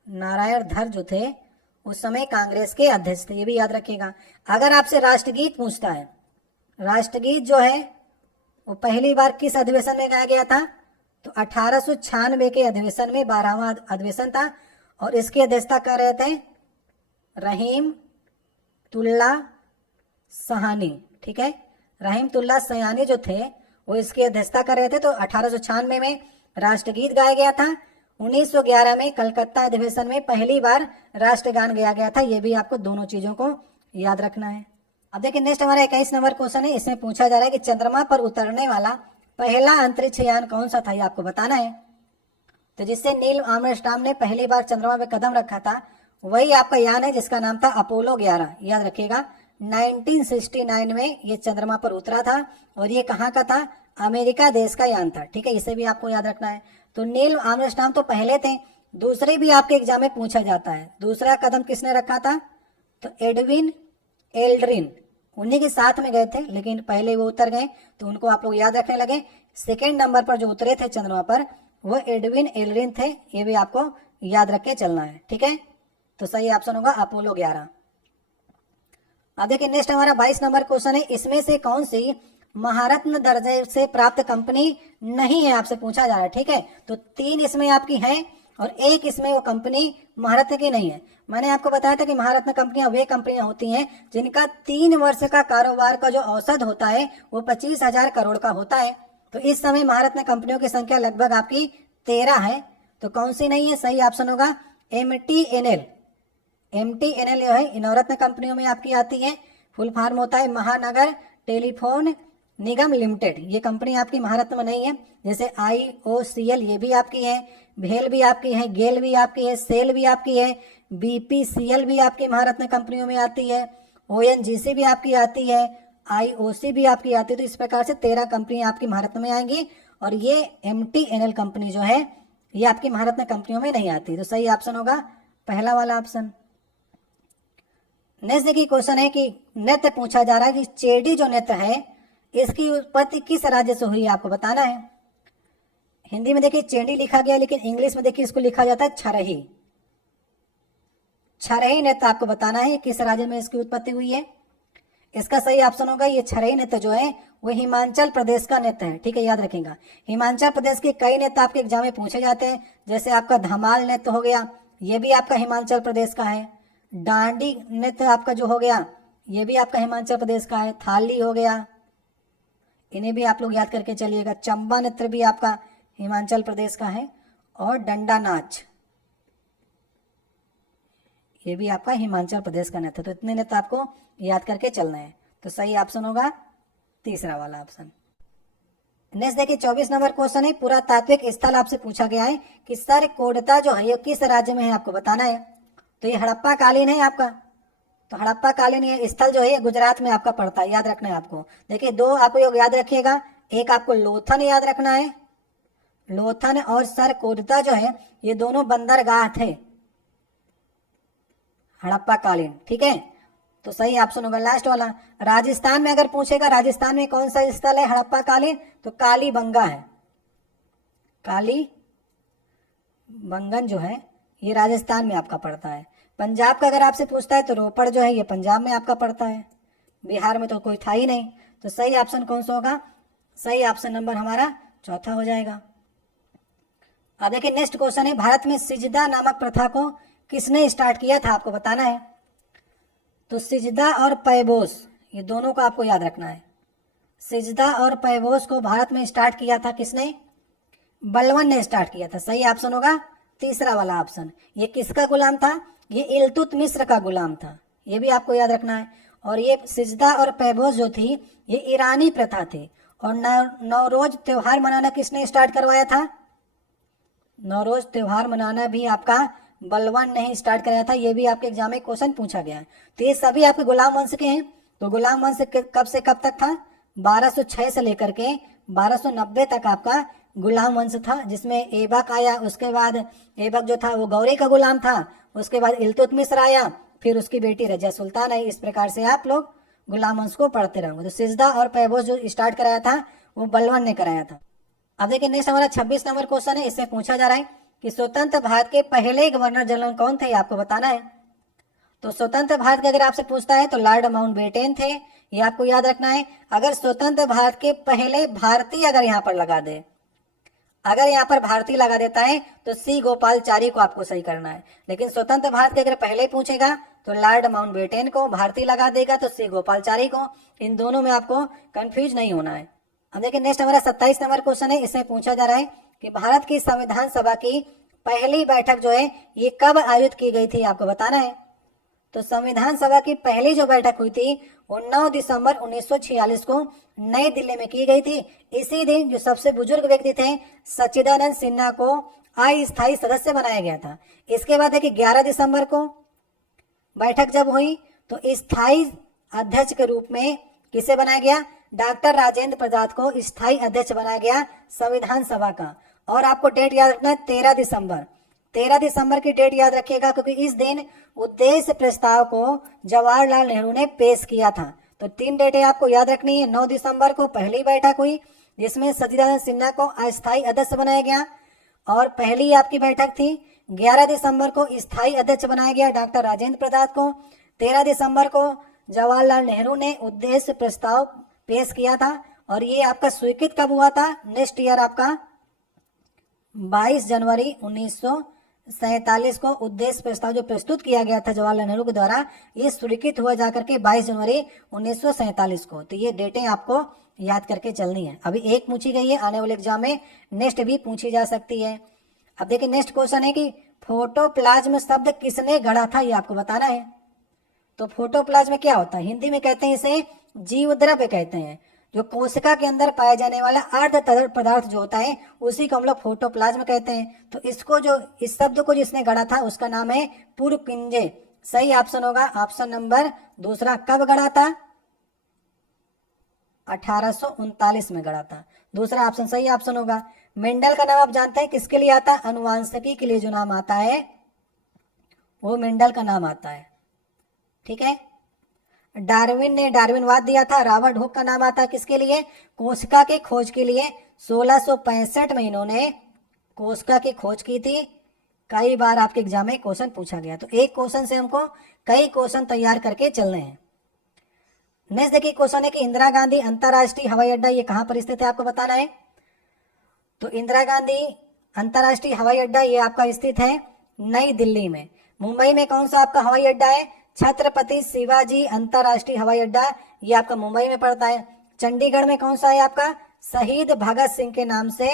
नारायण धर जो थे उस समय कांग्रेस के अध्यक्ष थे, ये भी याद रखिएगा। अगर आपसे राष्ट्रगीत पूछता है, राष्ट्रगीत जो है वो पहली बार किस अधिवेशन में गाया गया था, तो 1896 के अधिवेशन में 12वां अधिवेशन था, और इसकी अध्यक्षता कर रहे थे रहीमतुल्ला सहानी। ठीक है, रहीमतुल्ला सहानी जो थे वो इसकी अध्यक्षता कर रहे थे। तो 1896 में राष्ट्रगीत गाया गया था। 1911 में कलकत्ता अधिवेशन में पहली बार राष्ट्रगान गाया गया था। ये भी आपको दोनों चीजों को याद रखना है। अब देखिए नेक्स्ट हमारा 21 नंबर क्वेश्चन है। इसमें पूछा जा रहा है कि चंद्रमा पर उतरने वाला पहला अंतरिक्ष यान कौन सा था, ये आपको बताना है। तो जिससे नील आर्मस्ट्रांग ने पहली बार चंद्रमा पे कदम रखा था वही आपका यान है, जिसका नाम था अपोलो 11, याद रखिएगा। 1969 में ये चंद्रमा पर उतरा था, और ये कहाँ का था, अमेरिका देश का यान था। ठीक है, इसे भी आपको याद रखना है। तो नील आर्मस्ट्रांग तो पहले थे। दूसरे भी आपके एग्जाम में पूछा जाता है, दूसरा कदम किसने रखा था, तो एडविन एल्ड्रिन, उन्हीं के साथ में गए थे, लेकिन पहले वो उतर गए तो उनको आप लोग याद रखने लगे। सेकेंड नंबर पर जो उतरे थे चंद्रमा पर वो एडविन एल्ड्रिन थे, ये भी आपको याद रख के चलना है, ठीक है। तो सही ऑप्शन होगा अपोलो 11। अब देखिए नेक्स्ट हमारा 22 नंबर क्वेश्चन है, इसमें से कौन सी महारत्न दर्जे से प्राप्त कंपनी नहीं है, आपसे पूछा जा रहा है, ठीक है। तो 3 इसमें आपकी हैं और 1 इसमें वो कंपनी महारत्न की नहीं है। मैंने आपको बताया था कि महारत्न कंपनियां वे कंपनियां होती हैं जिनका 3 वर्ष का कारोबार का जो औसत होता है वो 25,000 करोड़ का होता है। तो इस समय महारत्न कंपनियों की संख्या लगभग आपकी 13 है। तो कौन सी नहीं है, सही ऑप्शन होगा MTNL। MTNL जो है नवरत्न कंपनियों में आपकी आती है। फुल फॉर्म होता है महानगर टेलीफोन निगम लिमिटेड। ये कंपनी आपकी महारत्न में नहीं है। जैसे IOCL ये भी आपकी है, भेल भी आपकी है, गेल भी आपकी है, सेल भी आपकी है, BPCL भी आपकी महारत्न कंपनियों में आती है, ONGC भी आपकी आती है, IOC भी आपकी आती है। तो इस प्रकार से 13 कंपनी आपकी महारत्न में आएंगी और ये MTNL कंपनी जो है ये आपकी महारत्न कंपनियों में नहीं आती। तो सही ऑप्शन होगा पहला वाला ऑप्शन। नेक्स्ट देखिए क्वेश्चन है कि नृत्य पूछा जा रहा है कि चेडी जो नृत्य है इसकी उत्पत्ति किस राज्य से हुई है, आपको बताना है। हिंदी में देखिए चेडी लिखा गया, लेकिन इंग्लिश में देखिए इसको लिखा जाता है छरही। छरही नृत्य आपको बताना है किस राज्य में इसकी उत्पत्ति हुई है। इसका सही ऑप्शन होगा ये छरही नृत्य जो है वो हिमाचल प्रदेश का नृत्य है, ठीक है, याद रखेगा। हिमाचल प्रदेश के कई नृत्य आपके एग्जाम में पूछे जाते हैं, जैसे आपका धमाल नृत्य हो गया, ये भी आपका हिमाचल प्रदेश का है। डांडी नृत्य आपका जो हो गया ये भी आपका हिमाचल प्रदेश का है। थाली हो गया, इन्हें भी आप लोग याद करके चलिएगा। चंबा नृत्य भी आपका हिमाचल प्रदेश का है और डंडा नाच ये भी आपका हिमाचल प्रदेश का नृत्य। तो इतने नृत्य आपको याद करके चलना है। तो सही ऑप्शन होगा तीसरा वाला ऑप्शन। नेक्स्ट देखिए 24 नंबर क्वेश्चन है, पुरातात्विक स्थल आपसे पूछा गया है कि सरकोडता जो है ये किस राज्य में है, आपको बताना है। तो ये हड़प्पा कालीन है आपका। तो हड़प्पा कालीन ये स्थल जो है ये गुजरात में आपका पड़ता है, याद रखना है आपको। देखिए 2 आपको याद रखिएगा, एक आपको लोथन याद रखना है। लोथन और सरकोडता जो है ये दोनों बंदरगाह थे हड़प्पा कालीन, ठीक है। तो सही ऑप्शन होगा लास्ट वाला। राजस्थान में अगर पूछेगा राजस्थान में कौन सा स्थल है हड़प्पा कालीन, तो कालीबंगा है। कालीबंगन जो है ये राजस्थान में आपका पड़ता है। पंजाब का अगर आपसे पूछता है तो रोपड़ जो है ये पंजाब में आपका पड़ता है। बिहार में तो कोई था ही नहीं। तो सही ऑप्शन कौन सा होगा, सही ऑप्शन नंबर हमारा चौथा हो जाएगा। अब देखिए नेक्स्ट क्वेश्चन है, भारत में सिजदा नामक प्रथा को किसने स्टार्ट किया था, आपको बताना है। तो सिजदा और पैबोस ये दोनों को आपको याद रखना है। सिजदा और पैबोस को भारत में स्टार्ट किया था किसने, बलवन ने स्टार्ट किया था। सही ऑप्शन होगा तीसरा वाला ऑप्शन। ये किसका गुलाम था, ये इल्तुतमिश का गुलाम था, ये भी आपको याद रखना है। और ये सिजदा और पैबोस जो थी ये ईरानी प्रथा थी। और नवरोज त्योहार मनाना किसने स्टार्ट करवाया था, नवरोज त्योहार मनाना भी आपका बलवान ने ही स्टार्ट कराया था। ये भी आपके एग्जाम में क्वेश्चन पूछा गया है। तो ये सभी आपके गुलाम वंश के हैं। तो गुलाम वंश कब से कब तक था, 1206 से लेकर के 1290 तक आपका गुलाम वंश था, जिसमें ऐबक आया। उसके बाद ऐबक जो था वो गौरी का गुलाम था। उसके बाद इल्तुतमिश आया, फिर उसकी बेटी रजिया सुल्तान आई। इस प्रकार से आप लोग गुलाम वंश को पढ़ते रहोगे। तो सिजदा और पैबोस जो स्टार्ट कराया था वो बलवान ने कराया था। अब देखिए नेक्स्ट हमारा 26 नंबर क्वेश्चन है, इसमें पूछा जा रहा है कि स्वतंत्र भारत के पहले गवर्नर जनरल कौन थे, आपको बताना है। तो स्वतंत्र भारत के अगर आपसे पूछता है तो लॉर्ड माउंटबेटन थे, ये आपको याद रखना है। अगर स्वतंत्र भारत के पहले भारतीय अगर यहाँ पर लगा दे, अगर यहाँ पर भारतीय लगा देता है तो C गोपालचारी को आपको सही करना है। लेकिन स्वतंत्र भारत के अगर पहले पूछेगा तो लॉर्ड माउंटबेटन को, भारतीय लगा देगा तो C गोपालचारी को। इन दोनों में आपको कंफ्यूज नहीं होना है। अब देखिए नेक्स्ट हमारा 27 नंबर क्वेश्चन है, इसमें पूछा जा रहा है कि भारत की संविधान सभा की पहली बैठक जो है ये कब आयोजित की गई थी, आपको बताना है। तो संविधान सभा की पहली जो बैठक हुई थी वो 9 दिसंबर 1946 को नई दिल्ली में की गई थी। इसी दिन जो सबसे बुजुर्ग व्यक्ति थे सच्चिदानंद सिन्हा को अस्थायी सदस्य बनाया गया था। इसके बाद है कि 11 दिसंबर को बैठक जब हुई तो स्थायी अध्यक्ष के रूप में किसे बनाया गया, डॉक्टर राजेंद्र प्रसाद को स्थायी अध्यक्ष बनाया गया संविधान सभा का। और आपको डेट याद रखना है 13 दिसंबर। 13 दिसंबर की डेट याद रखिएगा, क्योंकि इस दिन उद्देश्य प्रस्ताव को जवाहरलाल नेहरू ने पेश किया था। तो 3 डेटें आपको याद रखनी है। 9 दिसंबर को पहली बैठक हुई जिसमें सच्चिदानंद सिन्हा को अस्थायी अध्यक्ष बनाया गया, और पहली आपकी बैठक थी 11 दिसंबर को स्थायी अध्यक्ष बनाया गया डॉक्टर राजेंद्र प्रसाद को। 13 दिसंबर को जवाहरलाल नेहरू ने उद्देश्य प्रस्ताव पेश किया था और ये आपका स्वीकृत कब हुआ था? नेक्स्ट ईयर आपका 22 जनवरी 1947 को उद्देश्य प्रस्ताव जो प्रस्तुत किया गया था जवाहरलाल नेहरू के द्वारा, ये स्वीकृत हुआ जाकर के 22 जनवरी 1947 को। तो ये डेटें आपको याद करके चलनी है। अभी एक पूछी गई है, आने वाले एग्जाम में नेक्स्ट भी पूछी जा सकती है। अब देखिए नेक्स्ट क्वेश्चन है कि फोटोप्लाज्म शब्द किसने गढ़ा था, ये आपको बताना है। तो फोटोप्लाज्म क्या होता है? हिंदी में कहते हैं इसे जीव द्रव्य कहते हैं। जो कोशिका के अंदर पाया जाने वाला अर्ध तरल पदार्थ जो होता है उसी को हम लोग फोटोप्लाज्म कहते हैं। तो इसको जो इस शब्द को जिसने गढ़ा था उसका नाम है पुरकिंजे। सही ऑप्शन होगा ऑप्शन नंबर दूसरा। कब गढ़ा था? 1839 में गढ़ा था। दूसरा ऑप्शन सही ऑप्शन होगा। मेंडल का नाम आप जानते हैं किसके लिए आता है? अनुवांशिकी के लिए जो नाम आता है वो मेंडल का नाम आता है। ठीक है। डार्विन ने डार्विनवाद दिया था। रॉबर्ट हुक का नाम आता है किसके लिए? कोशिका की खोज के लिए। 1665 में इन्होंने कोशिका की खोज की थी। कई बार आपके एग्जाम में क्वेश्चन पूछा गया, तो एक क्वेश्चन से हमको कई क्वेश्चन तैयार करके चलने हैं। नेक्स्ट देखिए क्वेश्चन है कि इंदिरा गांधी अंतरराष्ट्रीय हवाई अड्डा ये कहां पर स्थित है, आपको बताना है। तो इंदिरा गांधी अंतरराष्ट्रीय हवाई अड्डा ये आपका स्थित है नई दिल्ली में। मुंबई में कौन सा आपका हवाई अड्डा है? छत्रपति शिवाजी अंतरराष्ट्रीय हवाई अड्डा, ये आपका मुंबई में पड़ता है। चंडीगढ़ में कौन सा है आपका? शहीद भगत सिंह के नाम से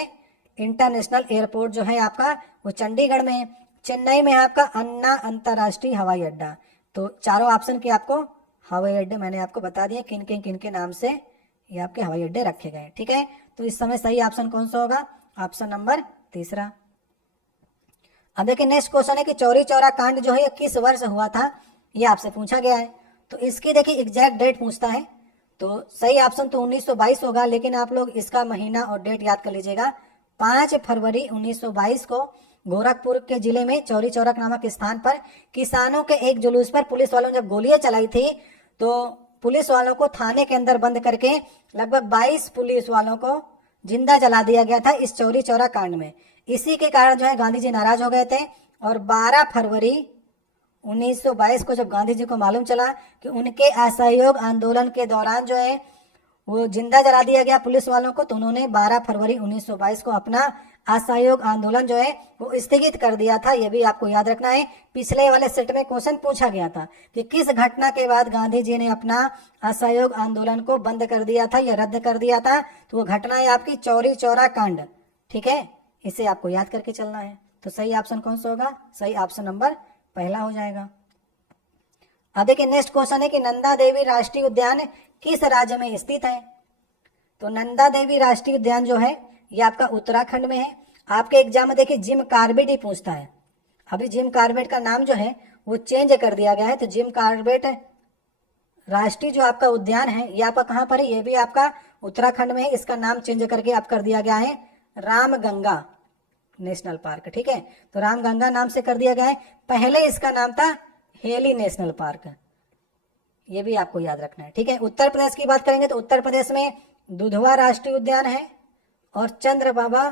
इंटरनेशनल एयरपोर्ट जो है आपका वो चंडीगढ़ में है। चेन्नई में है आपका अन्ना अंतरराष्ट्रीय हवाई अड्डा। तो चारों ऑप्शन के आपको हवाई अड्डे मैंने आपको बता दिए किन के नाम से ये आपके हवाई अड्डे रखे गए। ठीक है। तो इस समय सही ऑप्शन कौन सा होगा? ऑप्शन नंबर तीसरा। अब देखिए नेक्स्ट क्वेश्चन है कि चौरी चौरा कांड जो है ये किस वर्ष हुआ था, ये आपसे पूछा गया है। तो इसकी देखिए एग्जैक्ट डेट पूछता है। तो सही ऑप्शन तो 1922 होगा, लेकिन आप लोग इसका महीना और डेट याद कर लीजिएगा। 5 फरवरी 1922 को गोरखपुर के जिले में चौरी चौरा नामक स्थान पर किसानों के एक जुलूस पर पुलिस वालों ने जब गोलियां चलाई थी तो पुलिस वालों को थाने के अंदर बंद करके लगभग 22 पुलिस वालों को जिंदा जला दिया गया था इस चौरी चौरा कांड में। इसी के कारण जो है गांधी जी नाराज हो गए थे और 12 फरवरी 1922 को जब गांधी जी को मालूम चला कि उनके असहयोग आंदोलन के दौरान जो है वो जिंदा जला दिया गया पुलिस वालों को, तो उन्होंने 12 फरवरी 1922 को अपना असहयोग आंदोलन जो है वो स्थगित कर दिया था। यह भी आपको याद रखना है। पिछले वाले सेट में क्वेश्चन पूछा गया था कि किस घटना के बाद गांधी जी ने अपना असहयोग आंदोलन को बंद कर दिया था या रद्द कर दिया था। तो वो घटना है आपकी चौरी चौरा कांड। ठीक है, इसे आपको याद करके चलना है। तो सही ऑप्शन कौन सा होगा? सही ऑप्शन नंबर पहला हो जाएगा। अब देखिए नेक्स्ट क्वेश्चन है कि नंदा देवी राष्ट्रीय उद्यान किस राज्य में स्थित है। तो नंदा देवी राष्ट्रीय उद्यान जो है ये आपका उत्तराखंड में है। आपके एग्जाम में देखिए जिम कार्बेट ही पूछता है। अभी जिम कार्बेट का नाम जो है वो चेंज कर दिया गया है। तो जिम कार्बेट राष्ट्रीय जो आपका उद्यान है ये आपका कहाँ पर है? ये भी आपका उत्तराखंड में है। इसका नाम चेंज करके आप कर दिया गया है रामगंगा नेशनल पार्क। ठीक है, तो रामगंगा नाम से कर दिया गया है। पहले इसका नाम था हेली नेशनल पार्क। ये भी आपको याद रखना है। ठीक है, उत्तर प्रदेश की बात करेंगे तो उत्तर प्रदेश में दुधवा राष्ट्रीय उद्यान है और चंद्रभागा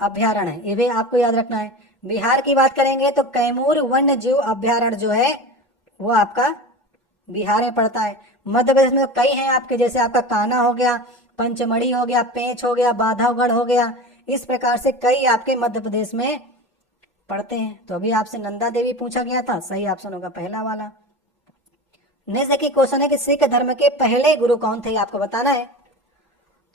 अभ्यारण्य है, ये भी आपको याद रखना है। बिहार की बात करेंगे तो कैमूर वन्य जीव अभ्यारण्य जो है वो आपका बिहार में पड़ता है। मध्य प्रदेश में कई हैं आपके, जैसे आपका कान्हा हो गया, पंचमढ़ी हो गया, पेंच हो गया, बांधवगढ़ हो गया। इस प्रकार से कई आपके मध्य प्रदेश में पढ़ते हैं। तो अभी आपसे नंदा देवी पूछा गया था, सही ऑप्शन होगा पहला वाला। नेक्स्ट देखिए क्वेश्चन है कि सिख धर्म के पहले गुरु कौन थे, आपको बताना है।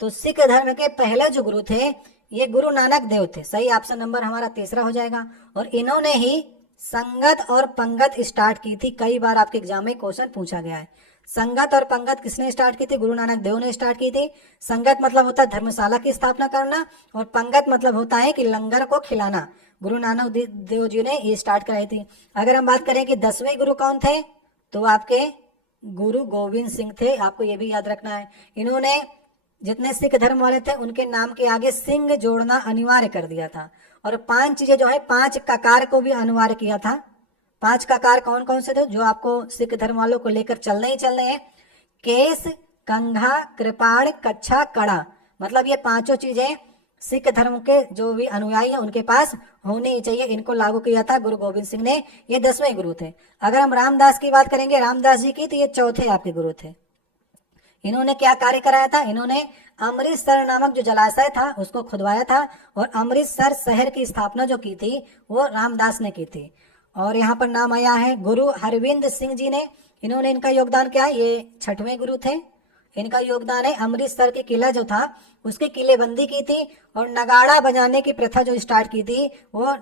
तो सिख धर्म के पहले जो गुरु थे ये गुरु नानक देव थे। सही ऑप्शन नंबर हमारा तीसरा हो जाएगा। और इन्होंने ही संगत और पंगत स्टार्ट की थी। कई बार आपके एग्जाम में क्वेश्चन पूछा गया है। संगत और पंगत किसने स्टार्ट की थी? गुरु नानक देव ने स्टार्ट की थी। संगत मतलब होता है धर्मशाला की स्थापना करना और पंगत मतलब होता है कि लंगर को खिलाना। गुरु नानक देव जी ने ये स्टार्ट कराई थी। अगर हम बात करें कि 10वें गुरु कौन थे तो आपके गुरु गोविंद सिंह थे। आपको ये भी याद रखना है। इन्होंने जितने सिख धर्म वाले थे उनके नाम के आगे सिंह जोड़ना अनिवार्य कर दिया था। और 5 चीजें जो है 5 ककार को भी अनिवार्य किया था। 5 ककार कौन कौन से थे जो आपको सिख धर्म वालों को लेकर चलने ही चलने हैं? केस, कंघा, कृपाण, कच्छा, कड़ा। मतलब ये 5 चीजें सिख धर्म के जो भी अनुयायी हैं उनके पास होनी ही चाहिए। इनको लागू किया था गुरु गोविंद सिंह ने, ये 10वें गुरु थे। अगर हम रामदास की बात करेंगे, रामदास जी की, तो ये चौथे आपके गुरु थे। इन्होंने क्या कार्य कराया था? इन्होंने अमृतसर नामक जो जलाशय था उसको खुदवाया था, और अमृतसर शहर की स्थापना जो की थी वो रामदास ने की थी। और यहाँ पर नाम आया है गुरु हरविंद सिंह जी ने। इन्होंने, इनका योगदान क्या है? ये 6वें गुरु थे। इनका योगदान है अमृतसर की किला जो था उसकी किलेबंदी की थी, और नगाड़ा बजाने की प्रथा जो स्टार्ट की थी वो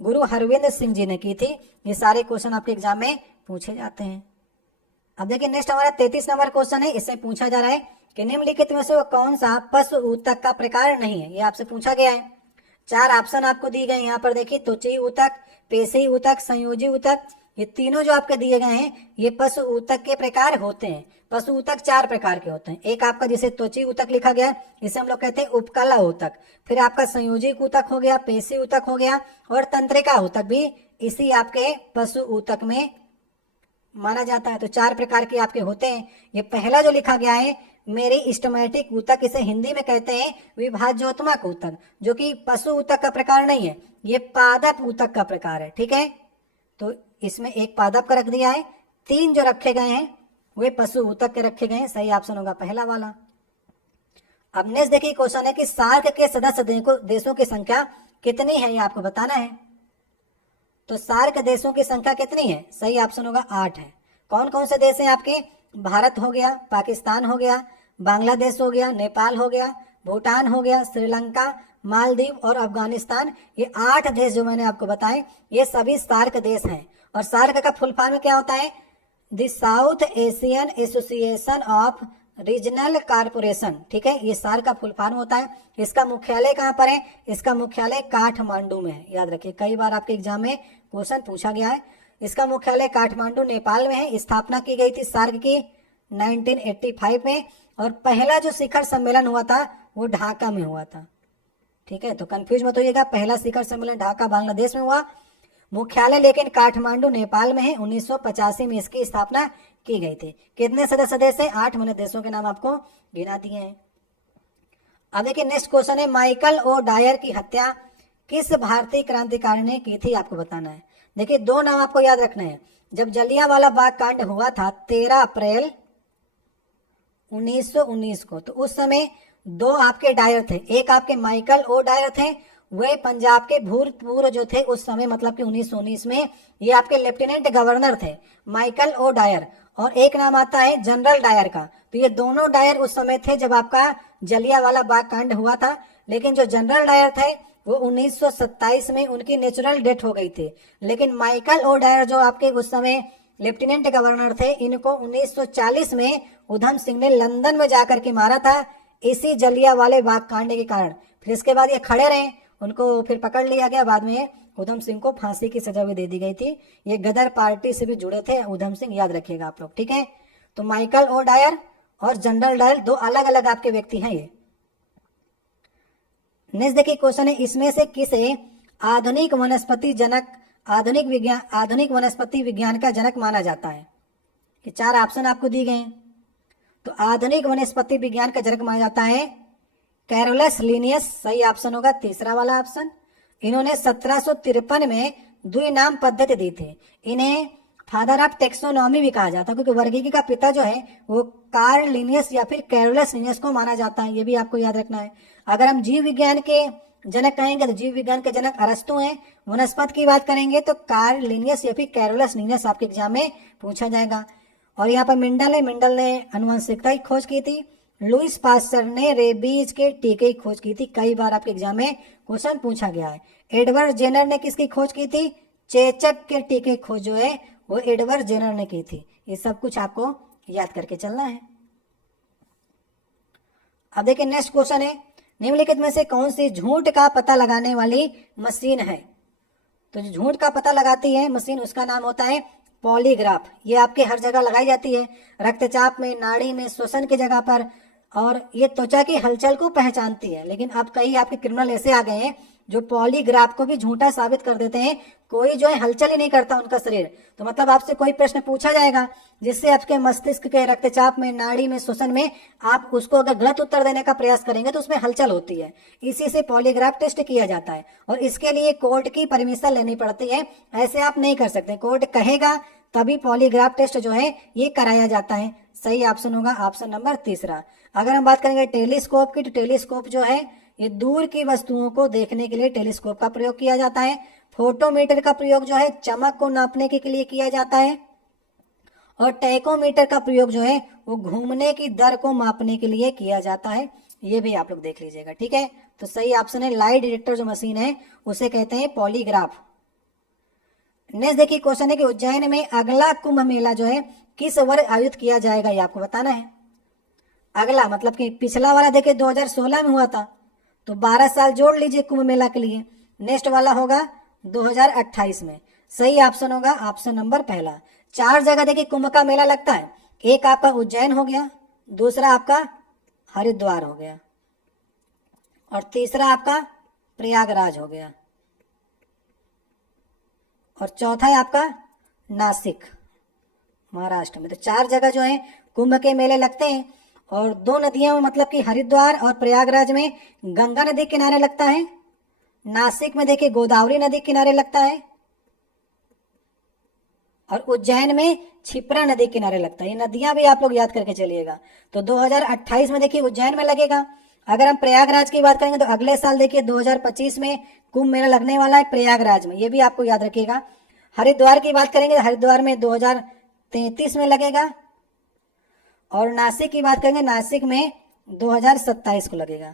गुरु हरविंद सिंह जी ने की थी। ये सारे क्वेश्चन आपके एग्जाम में पूछे जाते हैं। अब देखिए नेक्स्ट हमारा 33 नंबर क्वेश्चन है। इससे पूछा जा रहा है कि निम्नलिखित में से वो कौन सा पशु ऊतक का प्रकार नहीं है? ये आपसे पूछा गया है। 4 ऑप्शन आपको दिए गए यहाँ पर देखिए, त्वचीय ऊतक, पेशी ऊतक, संयोजी ऊतक। ये तीनों जो आपके दिए गए हैं ये पशु ऊतक के प्रकार होते हैं। पशु ऊतक 4 प्रकार के होते हैं। एक आपका जिसे त्वचीय ऊतक लिखा गया है, इसे हम लोग कहते हैं उपकला ऊतक। फिर आपका संयोजी ऊतक हो गया, पेशी ऊतक हो गया, और तंत्रिका ऊतक भी इसी आपके पशु ऊतक में माना जाता है। तो 4 प्रकार के आपके होते हैं। ये पहला जो लिखा गया है मेरिस्टेमेटिक ऊतक, इसे हिंदी में कहते हैं विभाज्योत्मक ऊतक, जो कि पशु ऊतक का प्रकार नहीं है, ये पादप ऊतक का प्रकार है। ठीक है, तो इसमें एक पादप का रख दिया है, 3 जो रखे गए हैं वे पशु ऊतक के रखे गए हैं। सही ऑप्शन होगा पहला वाला। अब नेक्स्ट देखिए क्वेश्चन है कि सार्क के सदस्य देशों की संख्या कितनी है, ये आपको बताना है। तो सार्क देशों की संख्या कितनी है? सही ऑप्शन होगा 8 है। कौन कौन से देश हैं आपके? भारत हो गया, पाकिस्तान हो गया, बांग्लादेश हो गया, नेपाल हो गया, भूटान हो गया, श्रीलंका, मालदीव और अफगानिस्तान। ये 8 देश जो मैंने आपको बताए ये सभी सार्क देश हैं। और सार्क का फुल फॉर्म क्या होता है? The south Asian association of regional corporation. ठीक है, ये सार्क का फुल फॉर्म होता है। इसका मुख्यालय कहाँ पर है? इसका मुख्यालय काठमांडू में है। याद रखिए, कई बार आपके एग्जाम में क्वेश्चन पूछा गया है। इसका मुख्यालय काठमांडू नेपाल में है। स्थापना की गई थी सार्क की 1985 में, और पहला जो शिखर सम्मेलन हुआ था वो ढाका में हुआ था। ठीक है, तो कंफ्यूज मत होइएगा, पहला शिखर सम्मेलन ढाका बांग्लादेश में हुआ, मुख्यालय लेकिन काठमांडू नेपाल में है। 1985 में इसकी स्थापना की गई थी। कितने सदस्य देश हैं? 8। मैंने देशों के नाम आपको गिना दिए हैं। अब देखिए नेक्स्ट क्वेश्चन है, माइकल ओ डायर की हत्या किस भारतीय क्रांतिकारी ने की थी? आपको बताना है। देखिए 2 नाम आपको याद रखना है। जब जलियांवाला बाग कांड हुआ था 13 अप्रैल 1919 को, तो उस समय 2 आपके डायर थे। एक आपके माइकल ओ डायर थे, वे पंजाब के भूतपूर्व जो थे उस समय, मतलब कि 1919 में, ये आपके लेफ्टिनेंट गवर्नर थे माइकल ओ डायर। और एक नाम आता है जनरल डायर का। तो ये दोनों डायर उस समय थे जब आपका जलियांवाला बाग कांड हुआ था। लेकिन जो जनरल डायर थे वो 1927 में उनकी नेचुरल डेथ हो गई थी। लेकिन माइकल ओ डायर जो आपके उस समय लेफ्टिनेंट गवर्नर थे, इनको 1940 में उधम सिंह ने लंदन में जाकर के मारा था, इसी जलियांवाले बाग कांड के कारण। फिर इसके बाद ये खड़े रहे, उनको फिर पकड़ लिया गया। बाद में उधम सिंह को फांसी की सजा भी दे दी गई थी। ये गदर पार्टी से भी जुड़े थे उधम सिंह, याद रखिएगा आप लोग। ठीक है, तो माइकल ओ डायर और जनरल डायर 2 अलग अलग आपके व्यक्ति हैं ये। नेक्स्ट देखिए क्वेश्चन है, इसमें से किसे आधुनिक वनस्पति विज्ञान का जनक माना जाता है? ये 4 ऑप्शन आपको दिए गए हैं। तो आधुनिक वनस्पति विज्ञान का जनक माना जाता है कैरोलस लिनियस। सही ऑप्शन होगा तीसरा वाला ऑप्शन। इन्होंने 1753 में द्विनाम पद्धति दी थी। इन्हें फादर ऑफ टेक्सोनॉमी भी कहा जाता है, क्योंकि वर्गीकी का पिता जो है वो कार्ल लिनियस या फिर कैरोलस लिनियस को माना जाता है। ये भी आपको याद रखना है। अगर हम जीव विज्ञान के जनक कहेंगे तो जीव विज्ञान के जनक अरस्तु हैं। वनस्पति की बात करेंगे तो कार्ल लिनियस या फिर कैरोलस लिनियस आपके एग्जाम में पूछा जाएगा। और यहाँ पर मिंडल है, मिंडल ने अनुवंशिकता की खोज की थी। लुइस पास्चर ने रेबीज के टीके की खोज की थी। कई बार आपके एग्जाम में क्वेश्चन पूछा गया है। एडवर्ड जेनर ने किसकी खोज की थी? चेचक के टीके की खोज जो है वो एडवर्ड जेनर ने की थी। ये सब कुछ आपको याद करके चलना है। अब देखिए नेक्स्ट क्वेश्चन है, निम्नलिखित में से कौन सी झूठ का पता लगाने वाली मशीन है? तो जो झूठ का पता लगाती है मशीन उसका नाम होता है पॉलीग्राफ। ये आपके हर जगह लगाई जाती है, रक्तचाप में, नाड़ी में, श्वसन की जगह पर, और ये त्वचा की हलचल को पहचानती है। लेकिन अब कई आपके क्रिमिनल ऐसे आ गए हैं जो पॉलीग्राफ को भी झूठा साबित कर देते हैं। कोई जो है हलचल ही नहीं करता उनका शरीर। तो मतलब आपसे कोई प्रश्न पूछा जाएगा जिससे आपके मस्तिष्क के रक्तचाप में, नाड़ी में, श्वसन में, आप उसको अगर गलत उत्तर देने का प्रयास करेंगे तो उसमें हलचल होती है। इसी से पॉलीग्राफ टेस्ट किया जाता है और इसके लिए कोर्ट की परमिशन लेनी पड़ती है। ऐसे आप नहीं कर सकते, कोर्ट कहेगा तभी पॉलीग्राफ टेस्ट जो है ये कराया जाता है। सही ऑप्शन होगा ऑप्शन नंबर तीसरा। अगर हम बात करेंगे टेलीस्कोप की, तो टेलीस्कोप जो है ये दूर की वस्तुओं को देखने के लिए टेलीस्कोप का प्रयोग किया जाता है। फोटोमीटर का प्रयोग जो है चमक को नापने के लिए किया जाता है और टैकोमीटर का प्रयोग जो है वो घूमने की दर को मापने के लिए किया जाता है। ये भी आप लोग देख लीजिएगा, ठीक है। तो सही ऑप्शन है लाई डिटेक्टर जो मशीन है उसे कहते हैं पॉलीग्राफ। नेक्स्ट देखिए क्वेश्चन है कि उज्जैन में अगला कुंभ मेला जो है किस वर्ष आयोजित किया जाएगा, ये आपको बताना है। अगला मतलब कि पिछला वाला देखिए 2016 में हुआ था, तो 12 साल जोड़ लीजिए कुंभ मेला के लिए। नेक्स्ट वाला होगा 2028 में। सही ऑप्शन होगा ऑप्शन नंबर पहला। 4 जगह देखिए कुंभ का मेला लगता है। एक आपका उज्जैन हो गया, दूसरा आपका हरिद्वार हो गया और तीसरा आपका प्रयागराज हो गया और चौथा है आपका नासिक महाराष्ट्र में। तो 4 जगह जो है कुंभ के मेले लगते हैं और 2 नदियां में मतलब कि हरिद्वार और प्रयागराज में गंगा नदी किनारे लगता है। नासिक में देखिए गोदावरी नदी किनारे लगता है और उज्जैन में क्षिप्रा नदी किनारे लगता है। ये नदियां भी आप लोग याद करके चलिएगा। तो 2028 में देखिए उज्जैन में लगेगा। अगर हम प्रयागराज की बात करेंगे तो अगले साल देखिए 2025 में कुंभ मेला लगने वाला है प्रयागराज में, ये भी आपको याद रखिएगा। हरिद्वार की बात करेंगे तो हरिद्वार में 2033 में लगेगा और नासिक की बात करेंगे नासिक में 2027 को लगेगा,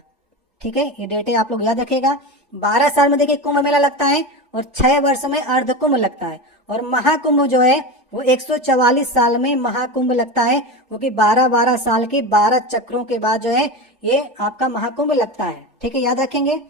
ठीक है। ये डेटे आप लोग याद रखिएगा। 12 साल में देखिए कुंभ मेला लगता है और 6 वर्ष में अर्ध कुंभ लगता है और महाकुंभ जो है वो 144 साल में महाकुंभ लगता है, क्योंकि 12-12 साल के 12 चक्रों के बाद जो है ये आपका महाकुंभ लगता है, ठीक है, याद रखेंगे।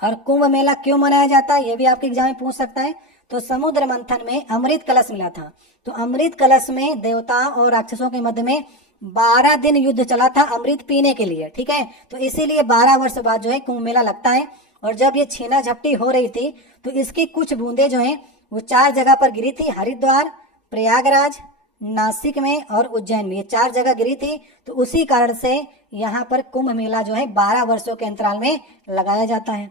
और कुंभ मेला क्यों मनाया जाता है ये भी आपके एग्जाम में पूछ सकता है। तो समुद्र मंथन में अमृत कलश मिला था, तो अमृत कलश में देवताओं और राक्षसों के मध्य में 12 दिन युद्ध चला था अमृत पीने के लिए, ठीक है। तो इसीलिए 12 वर्ष बाद जो है कुंभ मेला लगता है। और जब ये छीना झपटी हो रही थी तो इसकी कुछ बूंदे जो है वो 4 जगह पर गिरी थी, हरिद्वार, प्रयागराज, नासिक में और उज्जैन में। ये 4 जगह गिरी थी, तो उसी कारण से यहाँ पर कुंभ मेला जो है 12 वर्षों के अंतराल में लगाया जाता है।